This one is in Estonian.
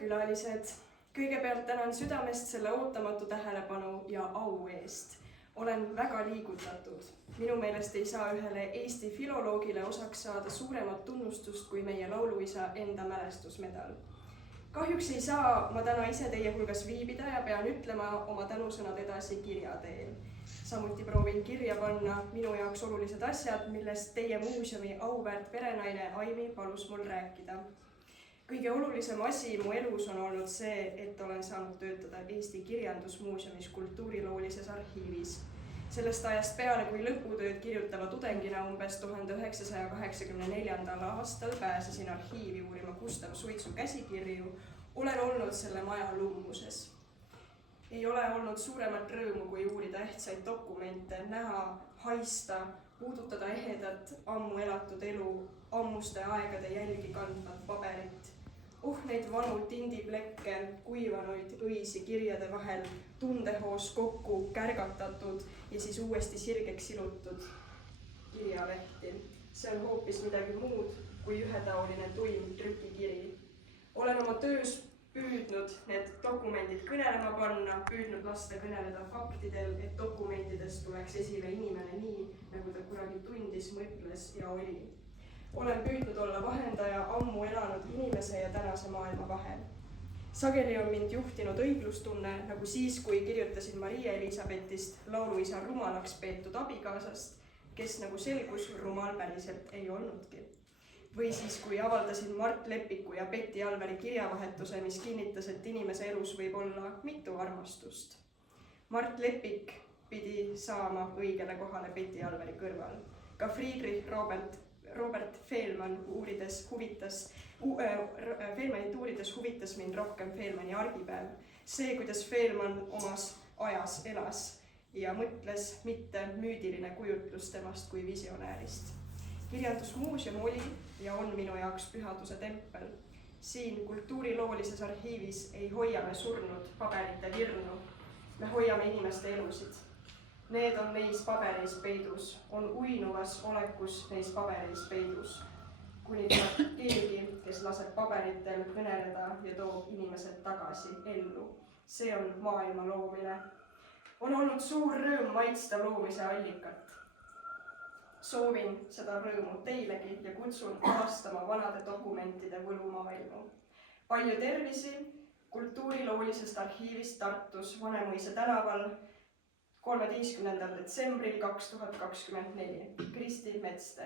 külalised, kõigepealt tänan südamest selle ootamatu tähelepanu ja au eest. Olen väga liigutatud. Minu meelest ei saa ühele Eesti filoloogile osaks saada suuremat tunnustust kui meie lauluisa enda mälestusmedal. Kahjuks ei saa ma täna ise teie hulgas viibida ja pean ütlema oma tänusõnad edasi kirja teel. Samuti proovin kirja panna minu jaoks olulised asjad, millest teie muuseumi auväärt perenaine Aimi palus mul rääkida. Kõige olulisem asi mu elus on olnud see, et olen saanud töötada Eesti Kirjandusmuuseumis kultuuriloolises arhiivis. Sellest ajast peale, kui lõputööd kirjutava tudengina umbes 1984. aastal pääsesin arhiivi uurima Gustav Suitsu käsikirju, olen olnud selle maja lummuses. Ei ole olnud suuremat rõõmu, kui uurida ehtsaid dokumente, näha, haista, puudutada ehedat, ammu elatud elu, ammuste aegade jälgi kandvat paberit. Neid vanu tindiplekke, kuivanuid õisi kirjade vahel, tundehoos kokku kärgatatud ja siis uuesti sirgeks silutud kirjalehti. See on hoopis midagi muud kui ühetaoline tuim trükikiri. Olen oma töös püüdnud need dokumendid kõnelema panna, püüdnud lasta kõneleda faktidel, et dokumentidest tuleks esile inimene nii, nagu ta kunagi tundis, mõtles ja oli. Olen püüdnud olla vahendaja ammu elanud inimese ja tänase maailma vahel. Sageli on mind juhtinud õiglustunne, nagu siis, kui kirjutasin Maria Elisabetist, lauluisa rumalaks peetud abikaasast, kes nagu selgus rumal päriselt ei olnudki. Või siis, kui avaldasin Mart Leppiku ja Betty Alveri kirjavahetuse, mis kinnitas, et inimese elus võib olla mitu armastust. Mart Leppik pidi saama õigele kohale Betty Alveri kõrval. Ka Friedrich Robert Fehlmann Fehlmanit uurides huvitas mind rohkem Fehlmanni argipäev. See, kuidas Fehlmann omas ajas elas ja mõtles, mitte müüdiline kujutlus temast kui visionäärist. Kirjandusmuuseum oli ja on minu jaoks pühaduse tempel. Siin kultuuriloolises arhiivis ei hoia me surnud paberite virnu. Me hoiame inimeste elusid. Need on neis pabereis peidus, on uinuvas olekus neis pabereis peidus. Kuni tuleb keegi, kes laseb paberitel kõneleda ja toob inimesed tagasi ellu. See on maailma loomine. On olnud suur rõõm maitsta loomise allikat. Soovin seda rõõmu teilegi ja kutsun avastama vanade dokumentide võlumaailmu. Palju tervisi kultuuriloolisest arhiivist Tartus Vanemuise tänaval 13. detsembril 2024. Kristi Metste.